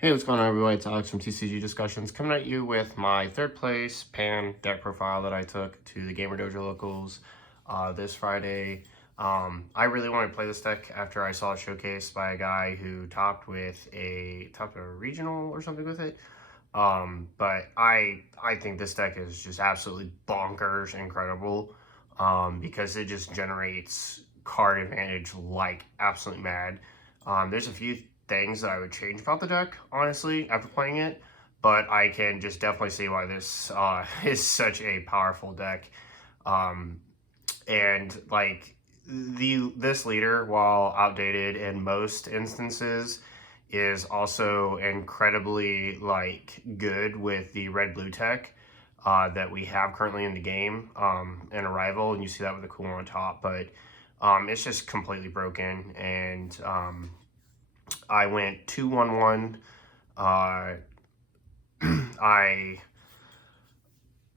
Hey, what's going on, everybody? It's Alex from TCG Discussions coming at you with my third place Pan deck profile that I took to the Gamer Dojo locals this Friday. I really wanted to play this deck after I saw it showcased by a guy who topped a regional or something with it. But I think this deck is just absolutely bonkers incredible because it just generates card advantage like absolutely mad. There's a few things that I would change about the deck, honestly, after playing it, but I can just definitely see why this is such a powerful deck. And like this leader, while outdated in most instances, is also incredibly like good with the red blue tech that we have currently in the game in Arrival, and you see that with the cool on top, but it's just completely broken. And I went 2-1-1. I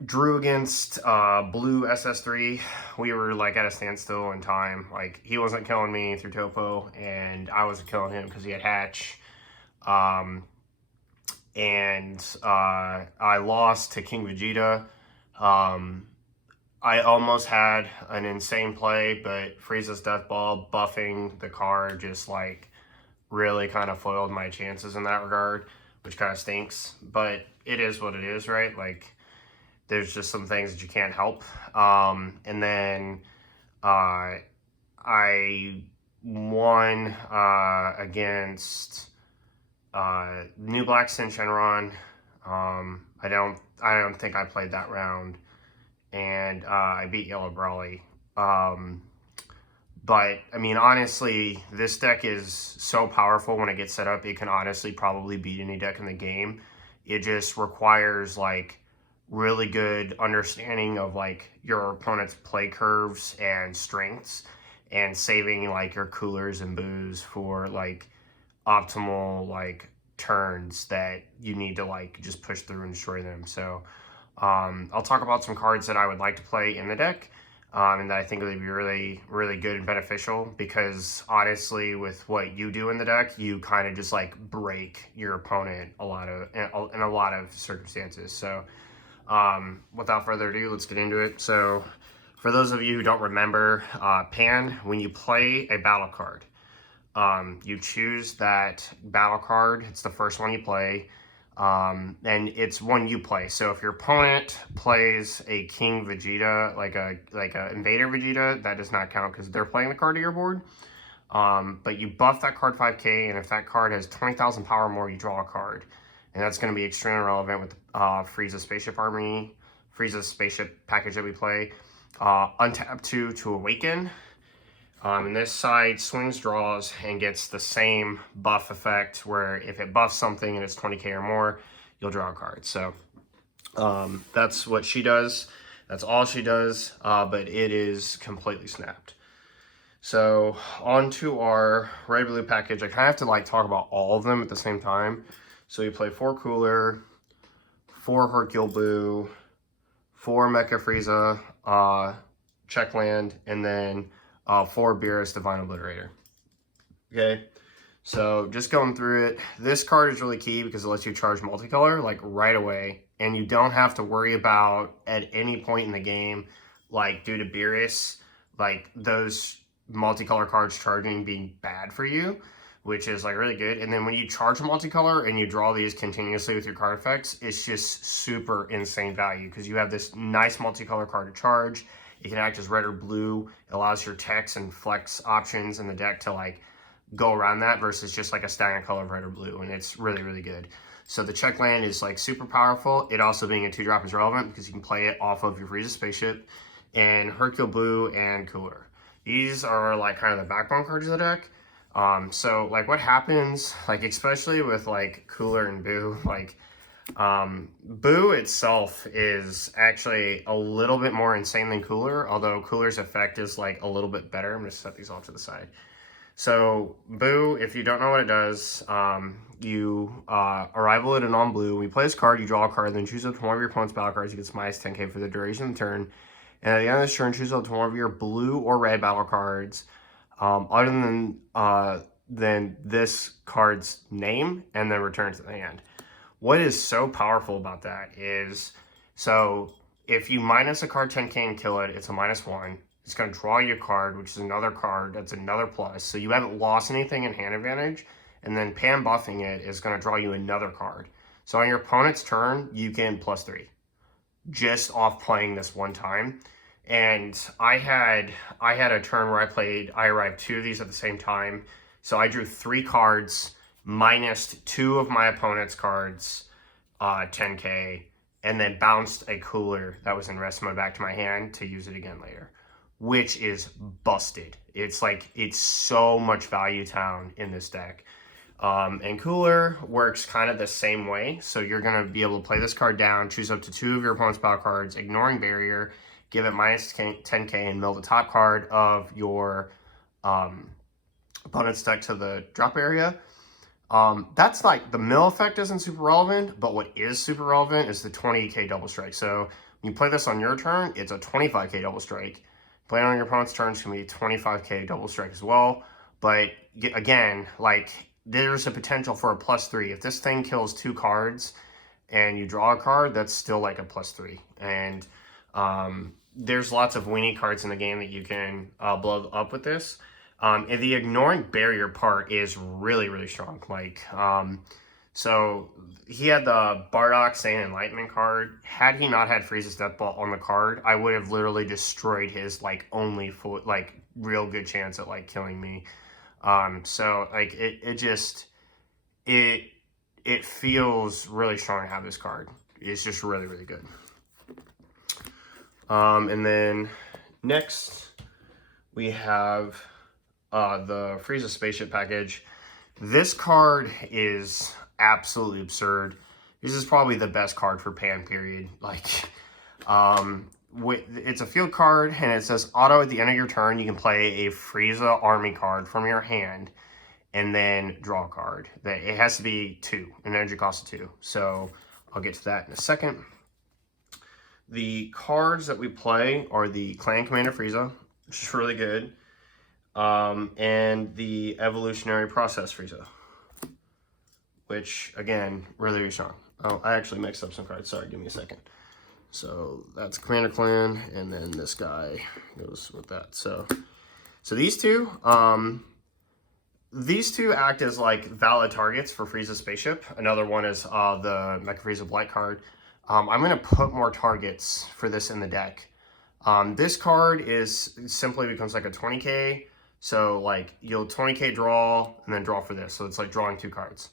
drew against blue SS3. We were like at a standstill in time. Like, he wasn't killing me through Topo, and I wasn't killing him because he had Hatch. I lost to King Vegeta. I almost had an insane play, but Frieza's Death Ball buffing the card just like really kind of foiled my chances in that regard, which kind of stinks. But it is what it is, right? Like, there's just some things that you can't help. And then I won against New Black Sin Shenron. I don't think I played that round, and I beat Yellow Brawly. But I mean, honestly, this deck is so powerful when it gets set up. It can honestly probably beat any deck in the game. It just requires like really good understanding of like your opponent's play curves and strengths, and saving like your coolers and boos for like optimal like turns that you need to like just push through and destroy them. So I'll talk about some cards that I would like to play in the deck, and that I think would be really, really good and beneficial, because honestly, with what you do in the deck, you kind of just like break your opponent in a lot of circumstances. So without further ado, let's get into it. So for those of you who don't remember, Pan, when you play a battle card, you choose that battle card. It's the first one you play. And it's one you play. So if your opponent plays a King Vegeta, like a Invader Vegeta, that does not count because they're playing the card to your board. But you buff that card 5k, and if that card has 20,000 power or more, you draw a card. And that's going to be extremely relevant with Frieza Spaceship Army, Frieza's Spaceship package that we play. Untap 2 to Awaken. And this side swings, draws, and gets the same buff effect, where if it buffs something and it's 20k or more, you'll draw a card. So that's what she does. That's all she does, but it is completely snapped. So on to our red-blue package. I kind of have to like talk about all of them at the same time. So we play 4 Cooler, 4 Hercule Boo, 4 Mecha Frieza, check land, and then 4 Beerus Divine Obliterator. Okay, so just going through it, this card is really key because it lets you charge multicolor like right away, and you don't have to worry about at any point in the game, like due to Beerus, like those multicolor cards charging being bad for you, which is like really good. And then when you charge a multicolor and you draw these continuously with your card effects, it's just super insane value because you have this nice multicolor card to charge. It can act as red or blue. It allows your text and flex options in the deck to like go around that versus just like a stagnant color of red or blue, and it's really, really good. So the check land is like super powerful. It also being a 2-drop is relevant because you can play it off of your Frieza Spaceship and Hercule Boo and Cooler. These are like kind of the backbone cards of the deck. So like what happens, like especially with like Cooler and Boo, like Boo itself is actually a little bit more insane than Cooler, although Cooler's effect is like a little bit better. I'm gonna set these off to the side. So Boo, if you don't know what it does, you arrival at a non-blue. When you play this card, you draw a card, then choose up to one of your opponent's battle cards. You get minus 10k for the duration of the turn. And at the end of this turn, choose up to one of your blue or red battle cards, other than then this card's name and then return to the hand. What is so powerful about that is, so if you minus a card 10k and kill it, it's a -1. It's going to draw you a card, which is another card. That's another plus. So you haven't lost anything in hand advantage. And then Pan buffing it is going to draw you another card. So on your opponent's turn, you can +3 just off playing this one time. And I had a turn where I arrived 2 of these at the same time. So I drew 3 cards, minus 2 of my opponent's cards, 10k, and then bounced a cooler that was in rest mode back to my hand to use it again later, which is busted. It's like, it's so much value town in this deck. And cooler works kind of the same way. So you're going to be able to play this card down, choose up to 2 of your opponent's battle cards, ignoring barrier, give it -10k, and mill the top card of your opponent's deck to the drop area. That's like, the mill effect isn't super relevant, but what is super relevant is the 20k double strike. So when you play this on your turn, it's a 25k double strike. Playing on your opponent's turn, it's going to be a 25k double strike as well. But again, like, there's a potential for a +3. If this thing kills 2 cards and you draw a card, that's still like a +3. And there's lots of weenie cards in the game that you can blow up with this. And the ignoring barrier part is really, really strong. Like, so he had the Bardock Saiyan Enlightenment card. Had he not had Frieza's Death Ball on the card, I would have literally destroyed his, like, only full, like, real good chance at, like, killing me. So, like, it feels really strong to have this card. It's just really, really good. And then next we have the Frieza Spaceship package. This card is absolutely absurd. This is probably the best card for Pan, period. Like, it's a field card, and it says auto at the end of your turn, you can play a Frieza army card from your hand, and then draw a card. It has to be 2, an energy cost of 2. So I'll get to that in a second. The cards that we play are the Clan Commander Frieza, which is really good, and the Evolutionary Process Frieza, which, again, really, really strong. Oh, I actually mixed up some cards. Sorry, give me a second. So that's Commander Clan, and then this guy goes with that. So these two act as like valid targets for Frieza Spaceship. Another one is the Mecha Frieza Blight card. I'm going to put more targets for this in the deck. This card is simply becomes like a 20k. So like you'll 20k draw and then draw for this. So it's like drawing 2 cards.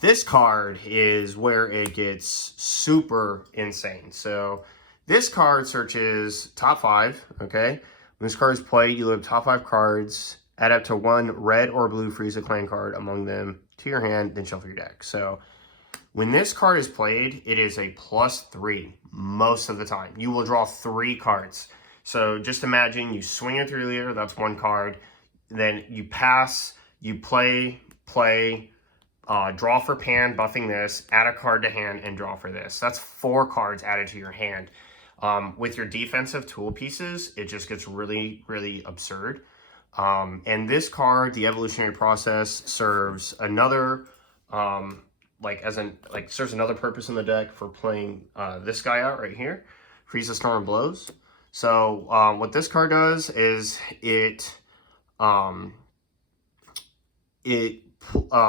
This card is where it gets super insane. So this card searches top 5, okay? When this card is played, you load top 5 cards, add up to 1 red or blue Frieza Clan card among them to your hand, then shuffle your deck. So when this card is played, it is a +3 most of the time. You will draw 3 cards. So just imagine you swing your 3-liter, that's 1 card. Then you pass, you play, draw for Pan, buffing this, add a card to hand, and draw for this. That's 4 cards added to your hand. With your defensive tool pieces, it just gets really, really absurd. And this card, the Evolutionary Process, serves another serves another purpose in the deck for playing this guy out right here, Frieza Storm Blows. So what this card does is it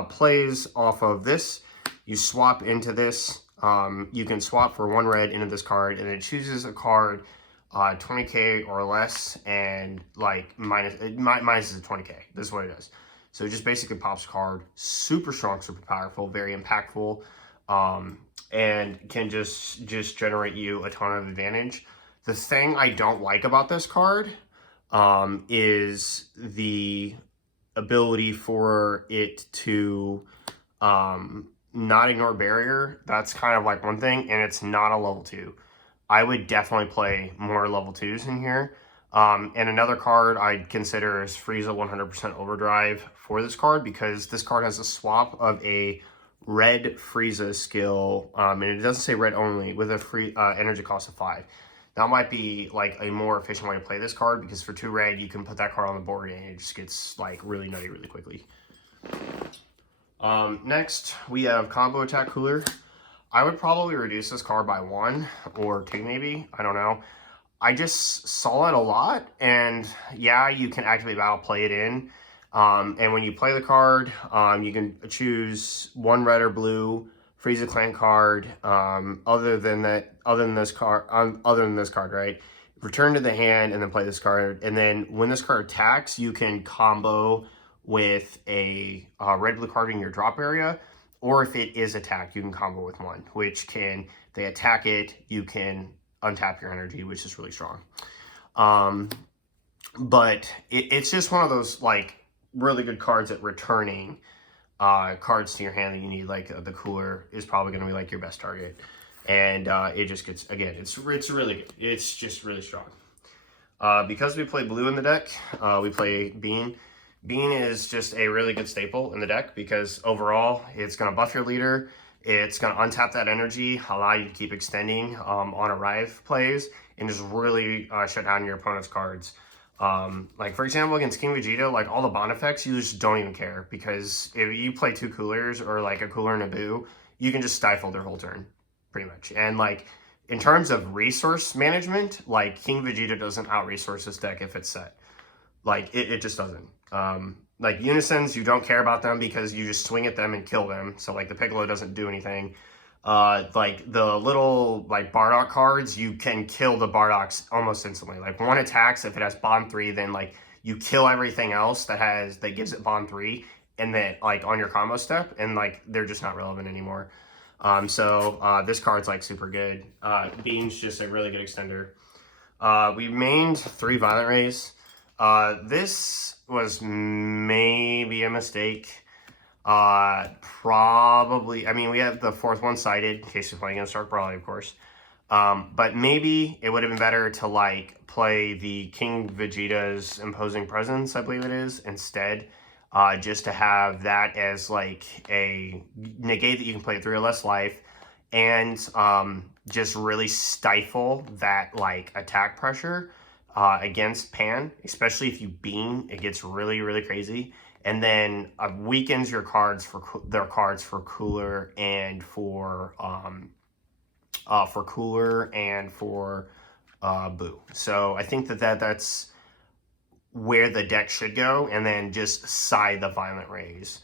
plays off of this. You swap into this. You can swap for 1 red into this card, and it chooses a card 20k or less, and like minus is a 20k. This is what it does. So it just basically pops a card. Super strong, super powerful, very impactful, and can just generate you a ton of advantage. The thing I don't like about this card is the ability for it to not ignore barrier. That's kind of like one thing, and it's not a level 2. I would definitely play more level 2s in here. And another card I'd consider is Frieza 100% Overdrive for this card, because this card has a swap of a red Frieza skill, and it doesn't say red only, with a free energy cost of 5. That might be like a more efficient way to play this card, because for 2 red, you can put that card on the board and it just gets like really nutty really quickly. Next, we have Combo Attack Cooler. I would probably reduce this card by 1 or 2 maybe. I don't know. I just saw it a lot, and yeah, you can activate battle, play it in. And when you play the card, you can choose 1 red or blue Frieza Clan card. Other than this card, right? Return to the hand and then play this card. And then when this card attacks, you can combo with a red blue card in your drop area. Or if it is attacked, you can combo with 1, which can, they attack it, you can untap your energy, which is really strong. But it's just one of those like really good cards at returning cards to your hand that you need. Like the cooler is probably going to be like your best target, and it just gets, again, it's really good. It's just really strong. Because we play blue in the deck, we play Bean. Bean is just a really good staple in the deck because overall it's going to buff your leader. It's going to untap that energy, allow you to keep extending on arrive plays, and just really shut down your opponent's cards. Like, for example, against King Vegeta, like, all the bond effects, you just don't even care, because if you play 2 coolers or, like, a cooler and a boo, you can just stifle their whole turn, pretty much. And, like, in terms of resource management, like, King Vegeta doesn't out-resource this deck if it's set. Like, it just doesn't. Like, Unisons, you don't care about them because you just swing at them and kill them. So, like, the Piccolo doesn't do anything. Like, the little, like, Bardock cards, you can kill the Bardocks almost instantly. Like, 1 attacks, if it has Bond 3, then, like, you kill everything else that gives it Bond 3, and then, like, on your combo step, and, like, they're just not relevant anymore. So this card's, like, super good. Bean's just a really good extender. We mained 3 Violent Rays. This was maybe a mistake. Probably, I mean, we have the 4th one sighted in case you're playing against Dark Brawley, of course. But maybe it would have been better to, like, play the King Vegeta's Imposing Presence, I believe it is, instead. Just to have that as, like, a negate that you can play 3 or less life, and just really stifle that, like, attack pressure against Pan, especially if you beam, it gets really, really crazy. And then weakens your cards for cooler and for boo. So I think that's where the deck should go, and then just side the Violent Rays.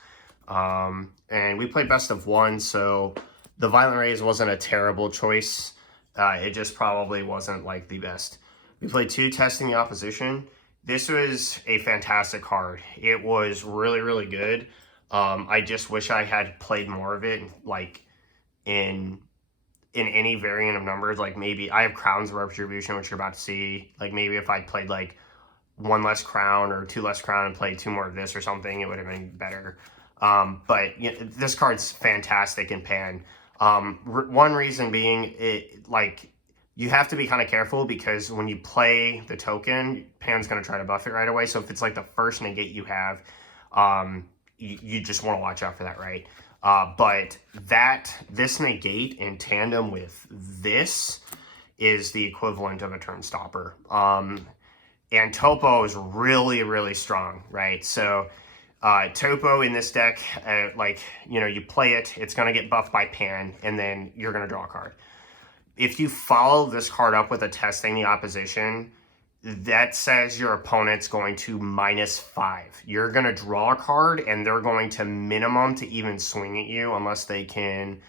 And we played best of 1, so the Violent Rays wasn't a terrible choice. It just probably wasn't, like, the best. We played 2, Testing the Opposition. This was a fantastic card. It was really, really good. I just wish I had played more of it, like, in any variant of numbers. Like, maybe I have Crowns of Retribution, which you're about to see. Like, maybe if I played, like, 1 less crown or 2 less crown and played 2 more of this or something, it would have been better. But you know, this card's fantastic in Pan. One reason being, it, like, you have to be kind of careful because when you play the token, Pan's going to try to buff it right away. So if it's like the first negate you have, you just want to watch out for that, right? But this negate in tandem with this is the equivalent of a turn stopper. And Topo is really, really strong, right? So Topo in this deck, like, you know, you play it, it's going to get buffed by Pan, and then you're going to draw a card. If you follow this card up with a Testing the Opposition, that says your opponent's going to -5. You're going to draw a card, and they're going to minimum to even swing at you unless they can,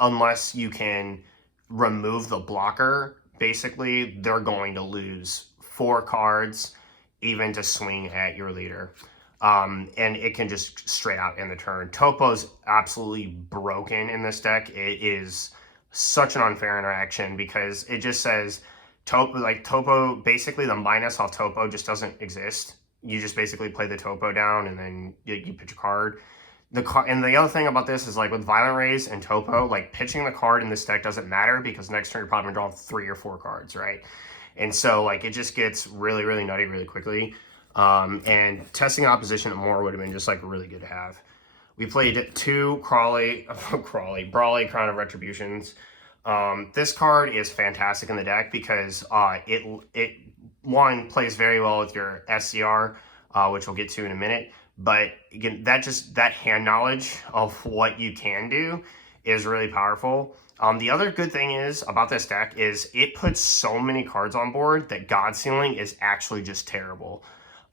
unless you can remove the blocker. Basically, they're going to lose 4 cards even to swing at your leader. And it can just straight out end the turn. Topo's absolutely broken in this deck. It is such an unfair interaction because it just says Topo, basically the minus off Topo just doesn't exist. You just basically play the Topo down and then you pitch a card. And the other thing about this is, like, with Violent Rays and Topo, like, pitching the card in this deck doesn't matter because next turn you're probably going to draw 3 or 4 cards, right? And so, like, it just gets really, really nutty really quickly. And Testing Opposition at more would have been just, like, really good to have. We played 2 Brawley Crown of Retributions. This card is fantastic in the deck because it one, plays very well with your SCR, which we'll get to in a minute. But again, that hand knowledge of what you can do is really powerful. The other good thing is about this deck is it puts so many cards on board that God Sealing is actually just terrible.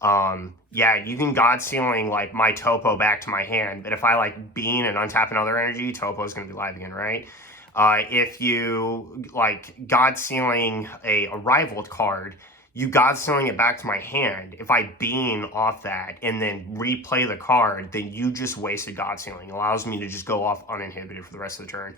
Yeah, you can God Sealing like my Topo back to my hand, but if I like Bean and untap another energy, Topo is going to be live again, right? If you like God Sealing a rival card, you God Sealing it back to my hand. If I Bean off that and then replay the card, then you just wasted God Sealing. It allows me to just go off uninhibited for the rest of the turn.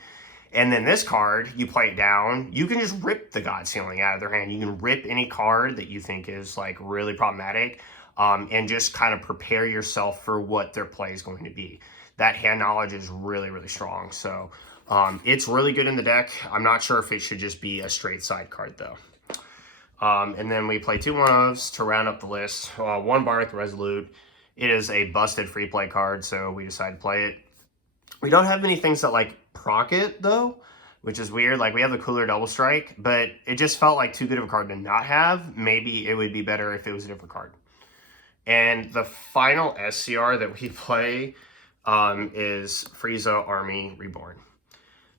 And then this card, you play it down, you can just rip the God Sealing out of their hand. You can rip any card that you think is like really problematic, and just kind of prepare yourself for what their play is going to be. That hand knowledge is really, really strong. So it's really good in the deck. I'm not sure if it should just be a straight side card though. And then we play 2 1-ofs to round up the list. 1 Bardic Resolute. It is a busted free play card, so we decided to play it. We don't have many things that like proc it though, which is weird. Like we have the Cooler Double Strike, but it just felt like too good of a card to not have. Maybe it would be better if it was a different card. And the final SCR that we play is Frieza Army Reborn.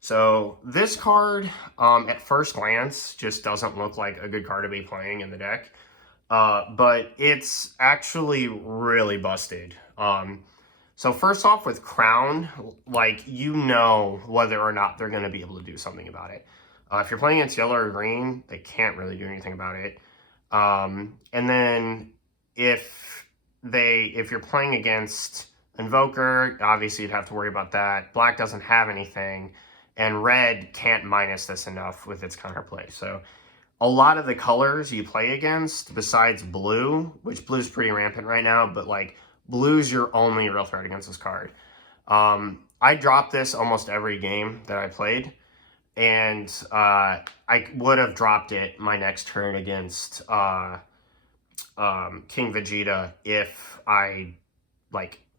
So this card, at first glance, just doesn't look like a good card to be playing in the deck. But it's actually really busted. So first off with Crown, like you know whether or not they're going to be able to do something about it. If you're playing against yellow or green, they can't really do anything about it. And then if you're playing against Invoker, obviously you'd have to worry about that. Black doesn't have anything, and red can't minus this enough with its counterplay. So a lot of the colors you play against, besides blue, which blue's pretty rampant right now, but like blue's your only real threat against this card. I dropped this almost every game that I played, and I would have dropped it my next turn against King Vegeta if I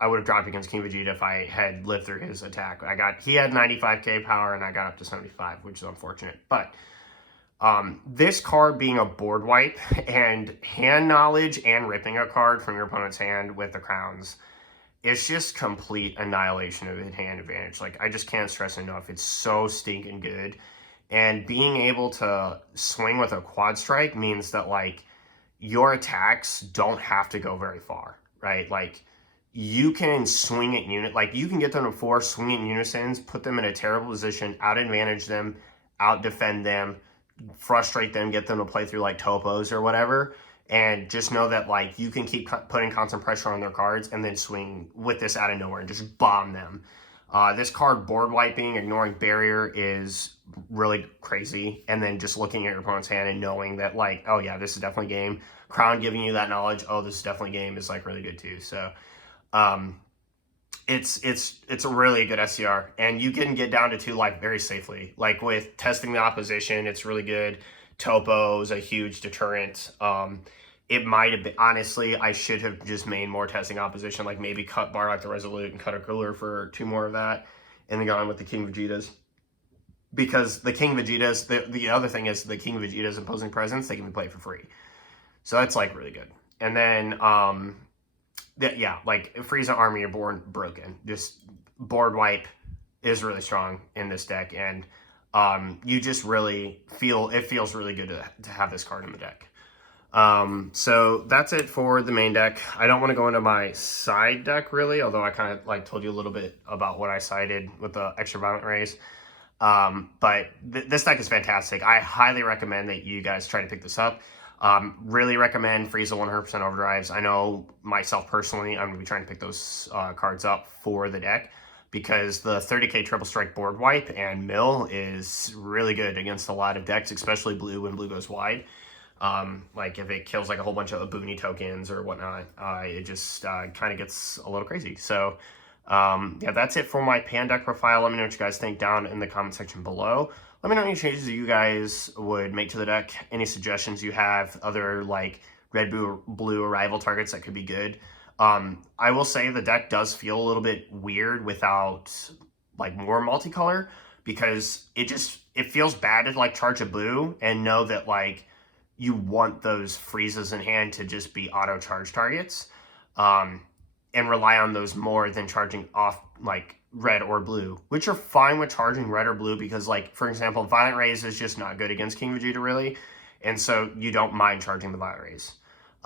would have dropped against King Vegeta if I had lived through his attack. He had 95k power and I got up to 75, which is unfortunate. But this card being a board wipe and hand knowledge and ripping a card from your opponent's hand with the crowns, it's just complete annihilation of hand advantage. Like I just can't stress enough. It's so stinking good. And being able to swing with a quad strike means that like your attacks don't have to go very far, right? Like you can swing at unit, like you can get them to 4, swing at unisons, put them in a terrible position, out advantage them, out defend them, frustrate them, get them to play through like topos or whatever, and just know that like you can keep putting constant pressure on their cards and then swing with this out of nowhere and just bomb them. This card board wiping, ignoring barrier is really crazy, and then just looking at your opponent's hand and knowing that like, oh yeah, this is definitely game. Crown giving you that knowledge, oh this is definitely game, is like really good too. So it's a really good SCR, and you can get down to 2 life very safely. Like with testing the opposition, it's really good. Topo is a huge deterrent. It might have been, honestly, I should have just made more testing opposition, like maybe cut Bardock the Resolute and cut a Cooler for 2 more of that, and then gone with the King Vegetas. Because the King Vegetas, the other thing is the King Vegetas imposing presence, they can be played for free. So that's like really good. And then, yeah, like Frieza Army Reborn broken. Just board wipe is really strong in this deck, and you just really feel, it feels really good to have this card in the deck. So that's it for the main deck. I don't want to go into my side deck really, although I kind of like told you a little bit about what I sided with the extra violent rays. But this deck is fantastic. I highly recommend that you guys try to pick this up. Really recommend Frieza 100% overdrives. I know myself personally, I'm going to be trying to pick those cards up for the deck, because the 30k triple strike board wipe and mill is really good against a lot of decks, especially blue when blue goes wide. Like if it kills like a whole bunch of Abooni tokens or whatnot, it just kind of gets a little crazy. So yeah, that's it for my pan deck profile. Let me know what you guys think down in the comment section below. Let me know any changes that you guys would make to the deck, any suggestions you have, other like red, blue arrival targets that could be good. I will say the deck does feel a little bit weird without like more multicolor, because it feels bad to like charge a blue and know that like you want those Friezas in hand to just be auto charge targets, and rely on those more than charging off like red or blue, which are fine with charging red or blue because, like, for example, Violent Rays is just not good against King Vegeta, really, and so you don't mind charging the Violent Rays.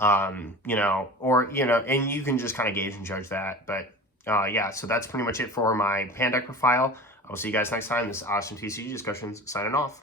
You know, or, you know, and you can just kind of gauge and judge that. But yeah, so that's pretty much it for my Pan Deck profile. I will see you guys next time. This is Austin TCG Discussions signing off.